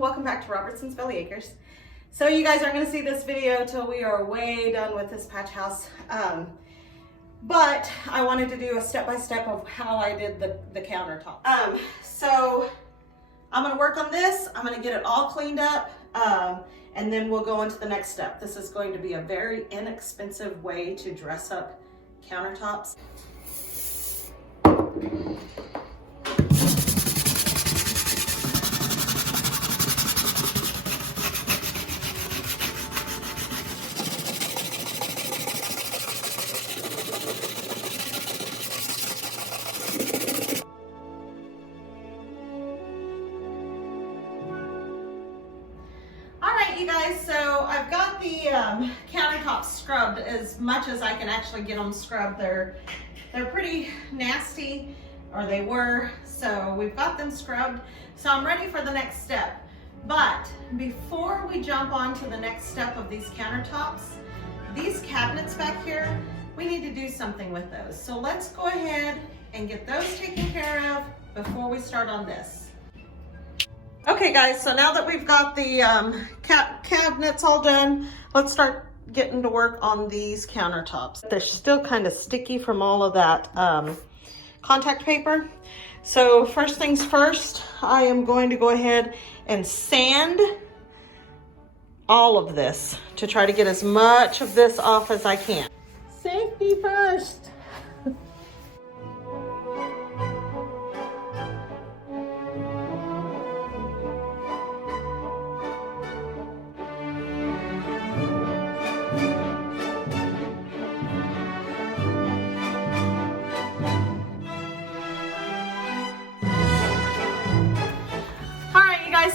welcome back to Robertson's Belly Acres. So you guys aren't going to see this video till we are way done with this patch house, but I wanted to do a step-by-step of how I did the countertop. So I'm going to work on this, I'm going to get it all cleaned up, and then we'll go into the next step. This is going to be a very inexpensive way to dress up countertops. You guys, so I've got the countertops scrubbed as much as I can actually get them scrubbed. They're pretty nasty, or they were, so we've got them scrubbed. So I'm ready for the next step. But before we jump on to the next step of these countertops, these cabinets back here, we need to do something with those. So let's go ahead and get those taken care of before we start on this. Okay guys, so now that we've got the cabinets all done, let's start getting to work on these countertops. They're still kind of sticky from all of that contact paper. So first things first, I am going to go ahead and sand all of this to try to get as much of this off as I can. Safety first.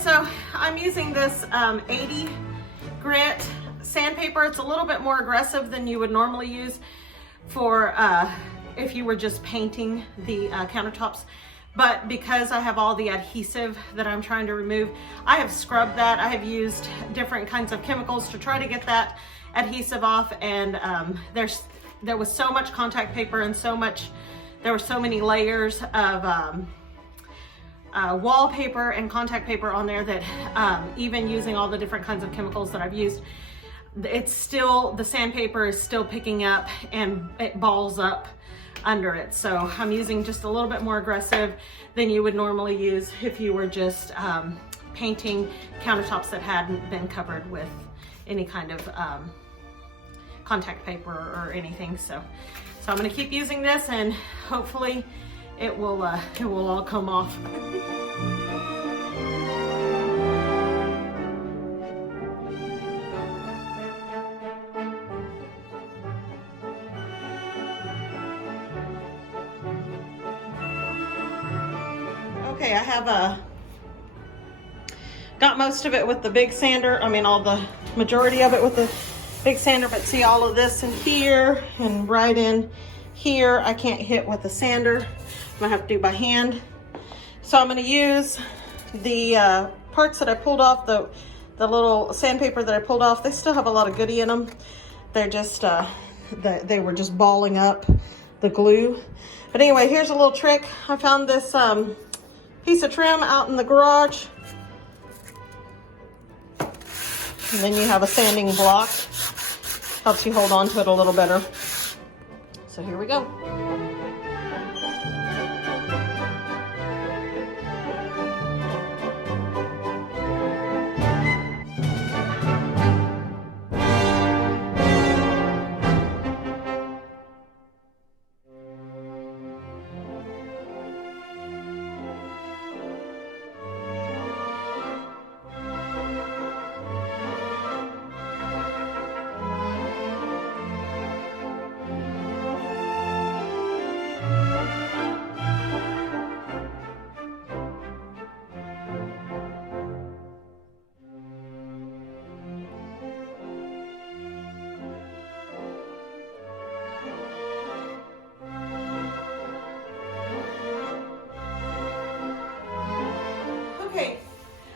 So I'm using this 80 grit sandpaper. It's a little bit more aggressive than you would normally use for if you were just painting the countertops. But because I have all the adhesive that I'm trying to remove, I have scrubbed that. I have used different kinds of chemicals to try to get that adhesive off. And there was so much contact paper and there were so many layers of wallpaper and contact paper on there that even using all the different kinds of chemicals that I've used, the sandpaper is still picking up and it balls up under it. So I'm using just a little bit more aggressive than you would normally use if you were just painting countertops that hadn't been covered with any kind of contact paper or anything. So I'm going to keep using this, and hopefully it will all come off. Okay, I have got most of it with the big sander. I mean, all the majority of it with the big sander, but see all of this in here and right in here, I can't hit with the sander. I'm gonna have to do by hand. So I'm gonna use the parts that I pulled off, the little sandpaper that I pulled off. They still have a lot of goodie in them. They're just, they were just balling up the glue. But anyway, here's a little trick. I found this piece of trim out in the garage. And then you have a sanding block. Helps you hold on to it a little better. So here we go. Okay,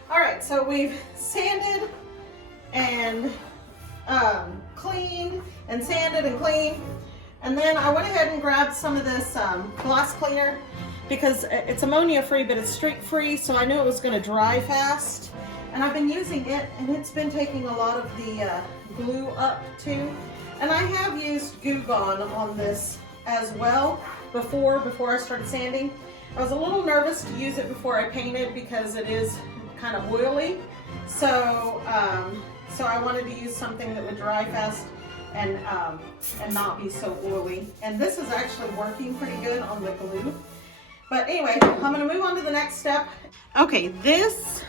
all right, so we've sanded and cleaned and sanded and cleaned. And then I went ahead and grabbed some of this gloss cleaner because it's ammonia free, but it's streak free, so I knew it was gonna dry fast. And I've been using it, and it's been taking a lot of the glue up too. And I have used Goo Gone on this as well before I started sanding. I was a little nervous to use it before I painted because it is kind of oily. So, so I wanted to use something that would dry fast and not be so oily. And this is actually working pretty good on the glue. But anyway, I'm gonna move on to the next step. Okay, this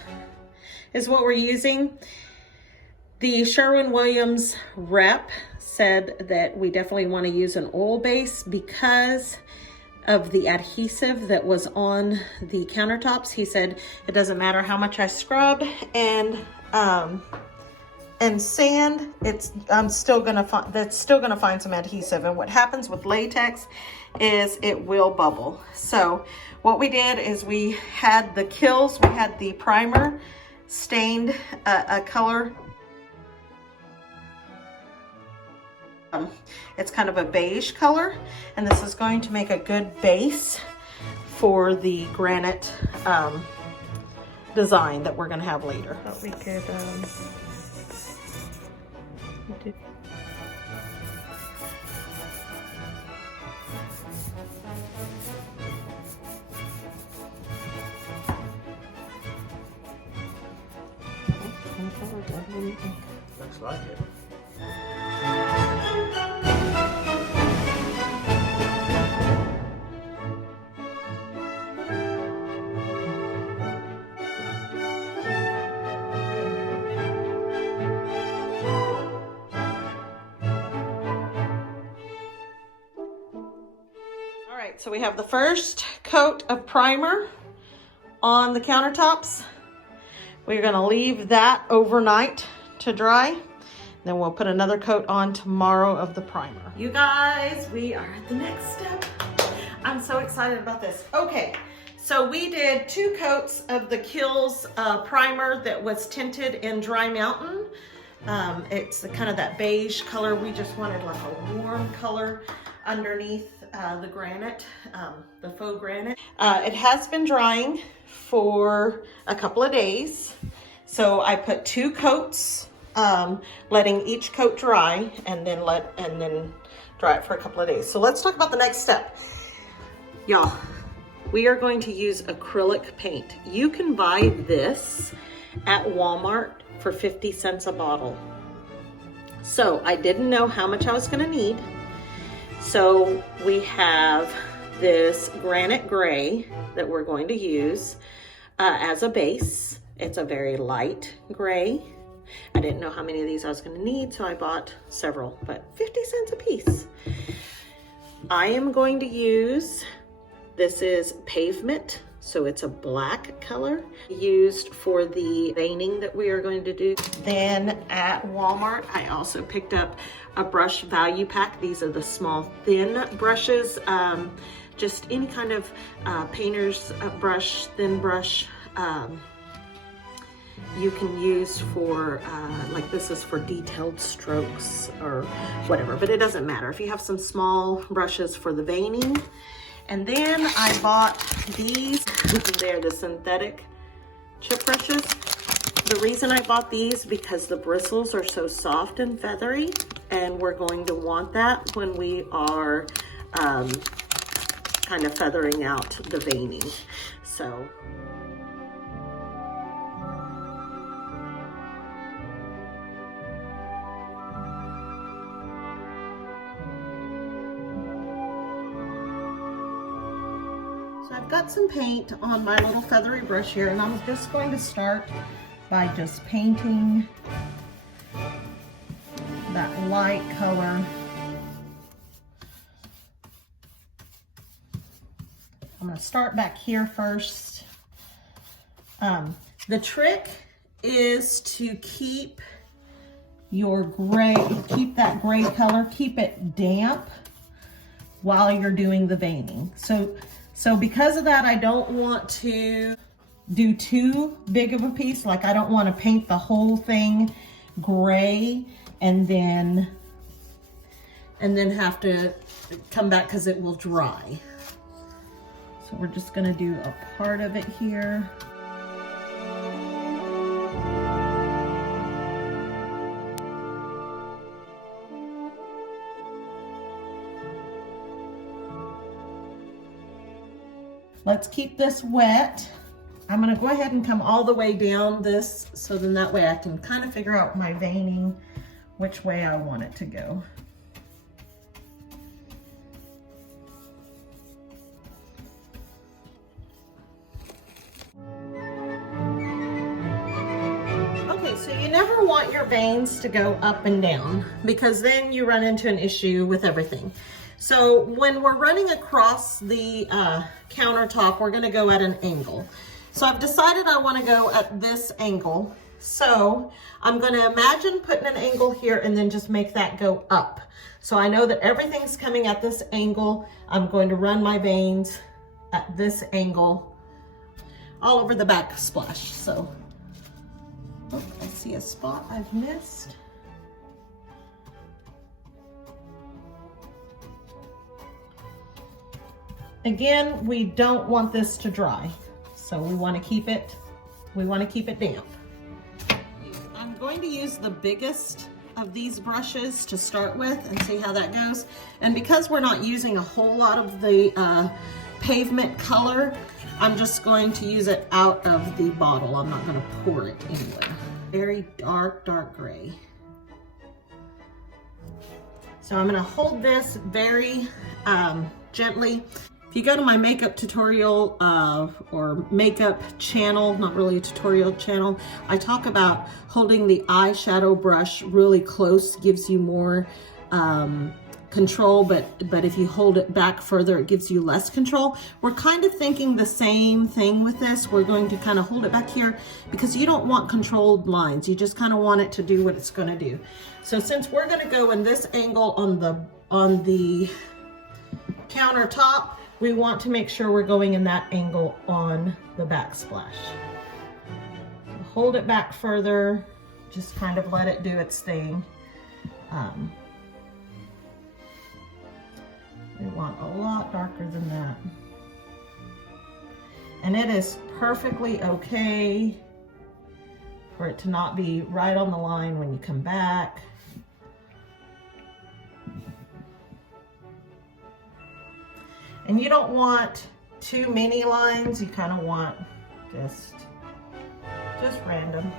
is what we're using. The Sherwin-Williams rep said that we definitely want to use an oil base because of the adhesive that was on the countertops. He said it doesn't matter how much I scrub and sand, that's still gonna find some adhesive. And what happens with latex is it will bubble. So what we did is we had the Kills, we had the primer stained a color. It's kind of a beige color, and this is going to make a good base for the granite design that we're going to have later. Thought we could do. Looks like it. All right, so we have the first coat of primer on the countertops. We're gonna leave that overnight to dry. Then we'll put another coat on tomorrow of the primer. You guys, we are at the next step. I'm so excited about this. Okay, so we did 2 coats of the Kills primer that was tinted in Dry Mountain. It's kind of that beige color. We just wanted like a warm color underneath the granite, the faux granite. It has been drying for a couple of days. So I put 2 coats, letting each coat dry and then dry it for a couple of days. So let's talk about the next step. Y'all, we are going to use acrylic paint. You can buy this at Walmart for 50 cents a bottle. So I didn't know how much I was gonna need. So we have this granite gray that we're going to use as a base. It's a very light gray. I didn't know how many of these I was going to need, so I bought several, but 50 cents a piece. I am going to use, this is Pavement, so it's a black color, used for the veining that we are going to do. Then at Walmart, I also picked up a brush value pack. These are the small thin brushes, just any kind of painter's brush, thin brush, you can use for, like this is for detailed strokes or whatever, but it doesn't matter. If you have some small brushes for the veining. And then I bought these, they're the synthetic chip brushes. The reason I bought these because the bristles are so soft and feathery, and we're going to want that when we are kind of feathering out the veining. So. I've got some paint on my little feathery brush here, and I'm just going to start by just painting that light color. I'm going to start back here first. The trick is to keep your gray, keep that gray color, keep it damp while you're doing the veining. So because of that, I don't want to do too big of a piece. Like I don't want to paint the whole thing gray and then have to come back because it will dry. So we're just gonna do a part of it here. Let's keep this wet. I'm gonna go ahead and come all the way down this, so then that way I can kind of figure out my veining, which way I want it to go. Okay, so you never want your veins to go up and down, because then you run into an issue with everything. So when we're running across the countertop, we're gonna go at an angle. So I've decided I wanna go at this angle. So I'm gonna imagine putting an angle here and then just make that go up. So I know that everything's coming at this angle. I'm going to run my veins at this angle all over the backsplash. So, oh, I see a spot I've missed. Again, we don't want this to dry, so we want to keep it damp. I'm going to use the biggest of these brushes to start with and see how that goes. And because we're not using a whole lot of the pavement color, I'm just going to use it out of the bottle. I'm not going to pour it anywhere. Very dark, dark gray. So I'm going to hold this very gently. If you go to my makeup tutorial or makeup channel, not really a tutorial channel, I talk about holding the eyeshadow brush really close, gives you more control, but if you hold it back further, it gives you less control. We're kind of thinking the same thing with this. We're going to kind of hold it back here because you don't want controlled lines. You just kind of want it to do what it's going to do. So since we're going to go in this angle on the countertop, we want to make sure we're going in that angle on the backsplash. Hold it back further, just kind of let it do its thing. We want a lot darker than that. And it is perfectly okay for it to not be right on the line when you come back. And you don't want too many lines, you kind of want just random.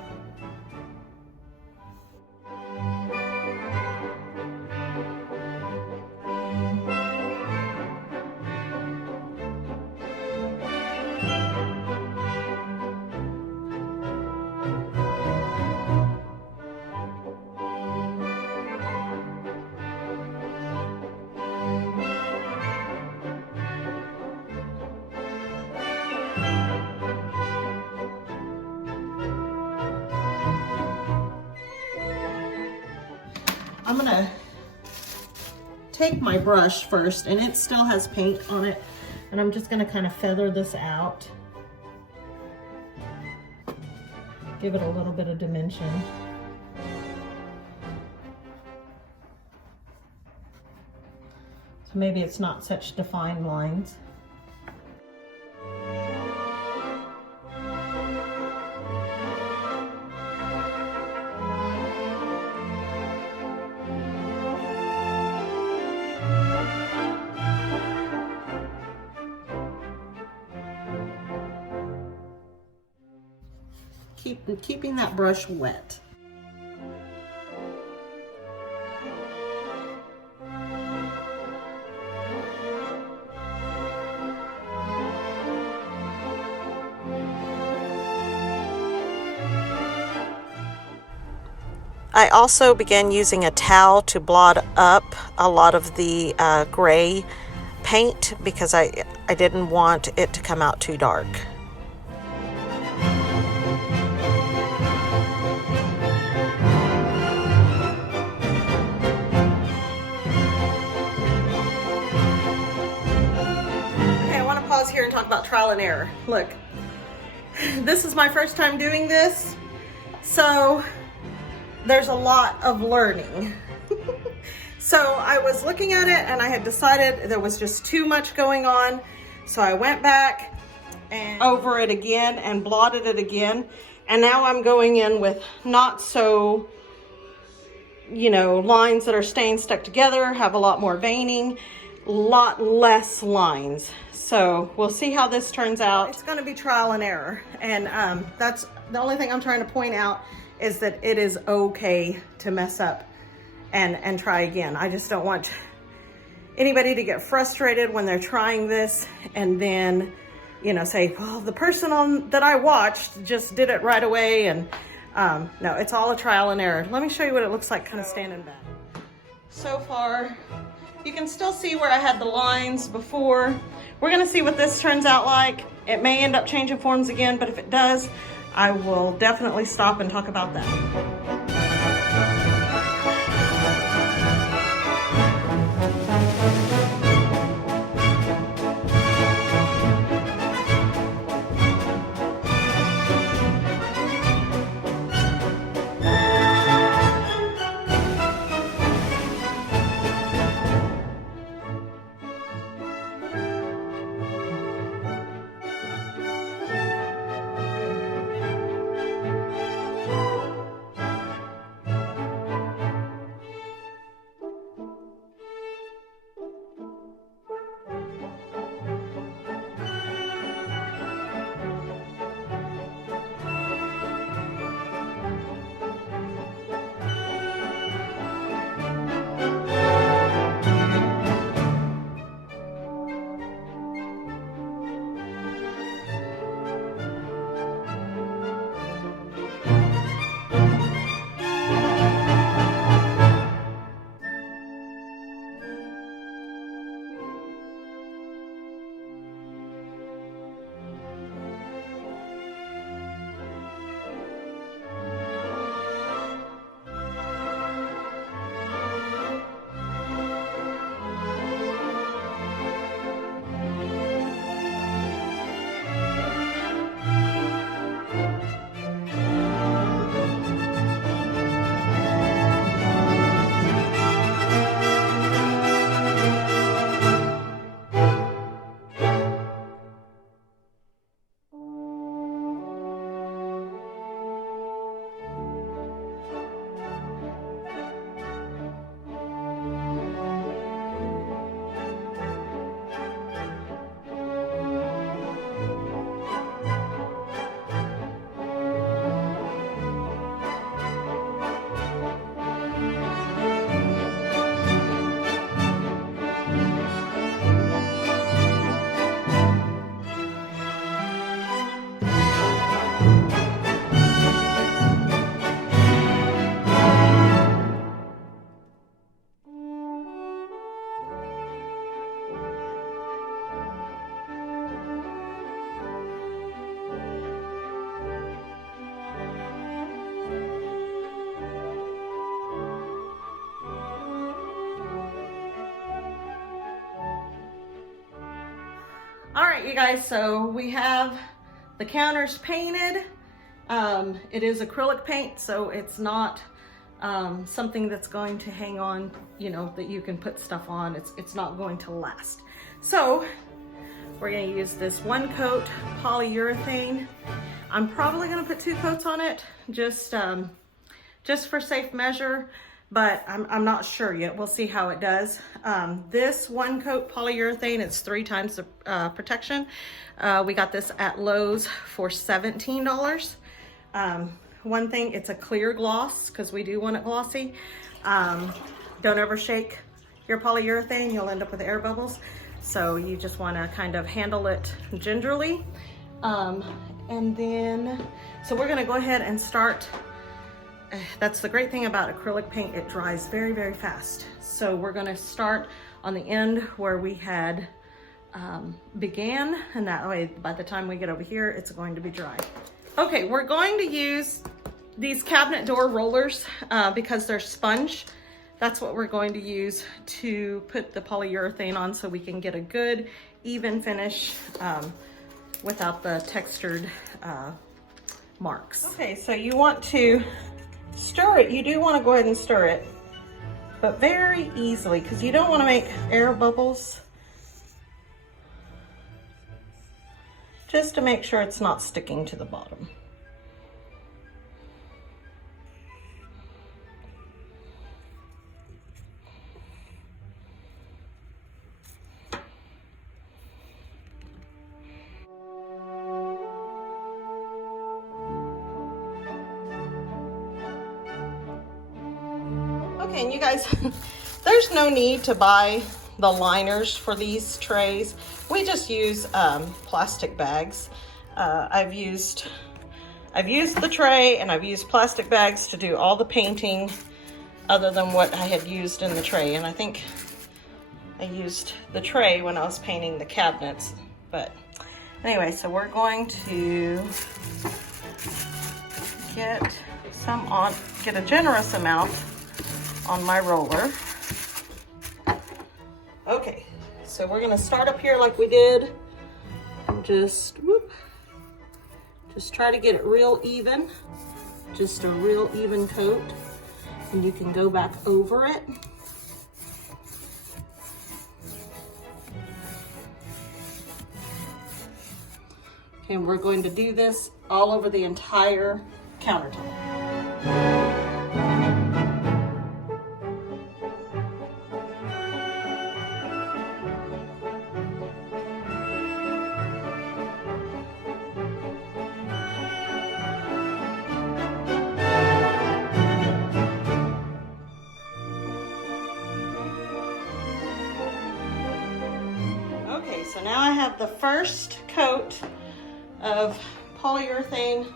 I'm gonna take my brush first, and it still has paint on it, and I'm just gonna kind of feather this out. Give it a little bit of dimension. So maybe it's not such defined lines. Keeping that brush wet. I also began using a towel to blot up a lot of the gray paint because I didn't want it to come out too dark. Here and talk about trial and error. Look, this is my first time doing this, so there's a lot of learning. So I was looking at it and I had decided there was just too much going on, so I went back and over it again and blotted it again, and now I'm going in with not so, lines that are staying stuck together, have a lot more veining, a lot less lines. So we'll see how this turns out. It's gonna be trial and error. And that's the only thing I'm trying to point out, is that it is okay to mess up and try again. I just don't want anybody to get frustrated when they're trying this and then, you know, say, well, the person that I watched just did it right away. And no, it's all a trial and error. Let me show you what it looks like kind of standing back. So far, you can still see where I had the lines before. We're gonna see what this turns out like. It may end up changing forms again, but if it does, I will definitely stop and talk about that. All right, you guys, so we have the counters painted. It is acrylic paint, so it's not something that's going to hang on, you know, that you can put stuff on. It's not going to last. So we're gonna use this 1 coat polyurethane. I'm probably gonna put 2 coats on it, just for safe measure, but I'm not sure yet. We'll see how it does. This 1 coat polyurethane, it's 3 times the protection. We got this at Lowe's for $17. One thing, it's a clear gloss because we do want it glossy. Don't ever shake your polyurethane, you'll end up with air bubbles. So you just want to kind of handle it gingerly. And then, so we're gonna go ahead and start. That's the great thing about acrylic paint, it dries very, very fast. So we're gonna start on the end where we had began, and that way by the time we get over here, it's going to be dry. Okay, we're going to use these cabinet door rollers because they're sponge. That's what we're going to use to put the polyurethane on so we can get a good even finish without the textured marks. Okay, so you want to stir it. You do want to go ahead and stir it, but very easily because you don't want to make air bubbles. Just to make sure it's not sticking to the bottom. Okay, and you guys, there's no need to buy the liners for these trays. We just use plastic bags. I've used the tray, and I've used plastic bags to do all the painting other than what I had used in the tray. And I think I used the tray when I was painting the cabinets. But anyway, so we're going to get a generous amount on my roller. Okay, so we're gonna start up here like we did. And just try to get it real even. Just a real even coat. And you can go back over it. Okay, and we're going to do this all over the entire countertop. Okay, so now I have the first coat of polyurethane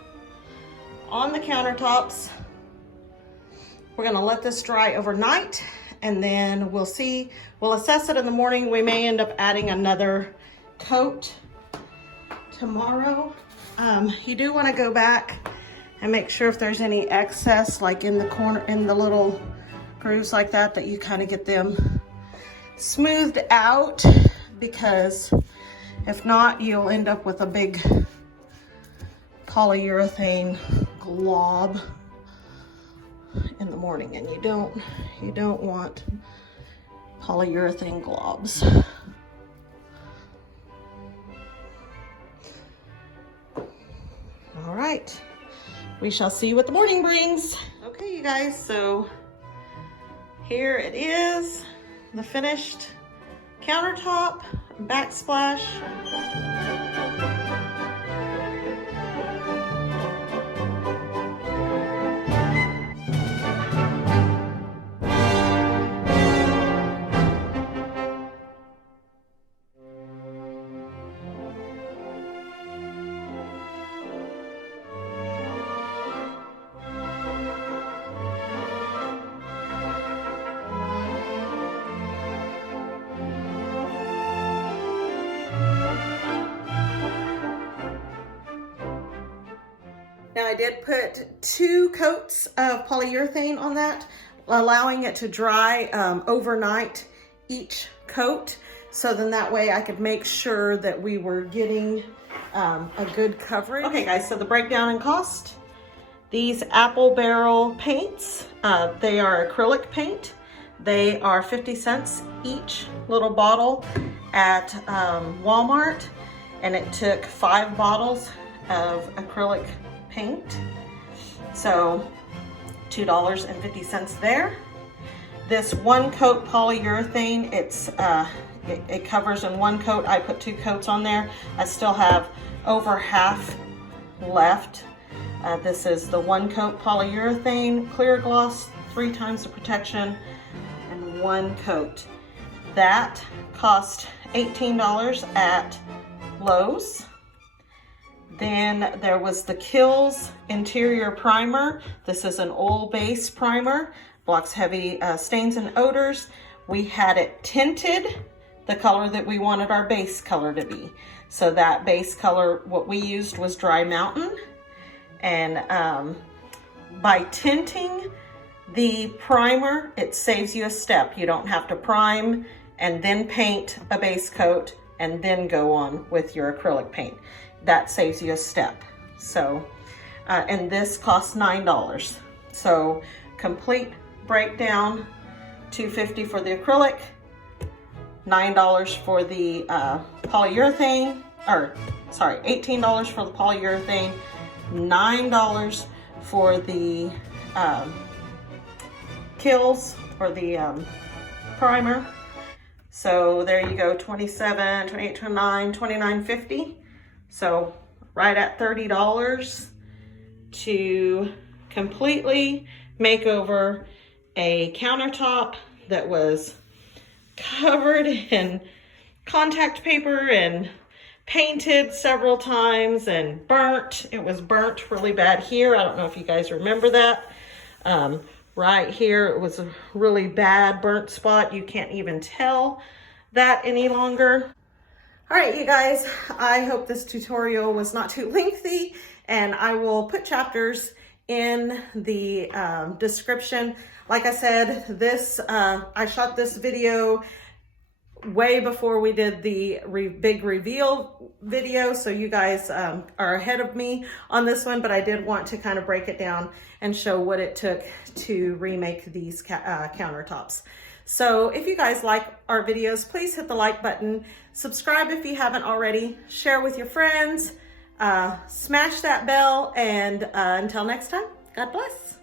on the countertops. We're gonna let this dry overnight, and then we'll assess it in the morning. We may end up adding another coat tomorrow. You do wanna go back and make sure if there's any excess, like in the corner, in the little grooves like that you kind of get them smoothed out, because if not, you'll end up with a big polyurethane glob in the morning, and you don't want polyurethane globs. All right, we shall see what the morning brings. Okay, you guys, so here it is, the finished countertop backsplash. Now I did put 2 coats of polyurethane on that, allowing it to dry overnight each coat. So then that way I could make sure that we were getting a good coverage. Okay guys, so the breakdown in cost. These apple barrel paints, they are acrylic paint. They are 50 cents each little bottle at Walmart, and it took 5 bottles of acrylic paint, so $2.50 there. This 1 coat polyurethane, it covers in 1 coat. I put 2 coats on there. I still have over half left. This is the 1 coat polyurethane clear gloss, 3 times the protection, and 1 coat. That cost $18 at Lowe's. Then there was the Kills Interior Primer. This is an oil-based primer, blocks heavy stains and odors. We had it tinted, the color that we wanted our base color to be. So that base color, what we used was Dry Mountain. And by tinting the primer, it saves you a step. You don't have to prime and then paint a base coat and then go on with your acrylic paint. That saves you a step. So, and this costs $9. So complete breakdown, $2.50 for the acrylic, $9 for the polyurethane, or sorry, $18 for the polyurethane, $9 for the Kills or the primer. So there you go, $27, $28, $29, $29.50. So right at $30 to completely make over a countertop that was covered in contact paper and painted several times and burnt. It was burnt really bad here. I don't know if you guys remember that. Right here, it was a really bad burnt spot. You can't even tell that any longer. All right, you guys, I hope this tutorial was not too lengthy, and I will put chapters in the description. Like I said, this I shot this video way before we did the big reveal video, so you guys are ahead of me on this one, but I did want to kind of break it down and show what it took to remake these countertops. So if you guys like our videos, please hit the like button, subscribe if you haven't already, share with your friends, smash that bell, and until next time, God bless.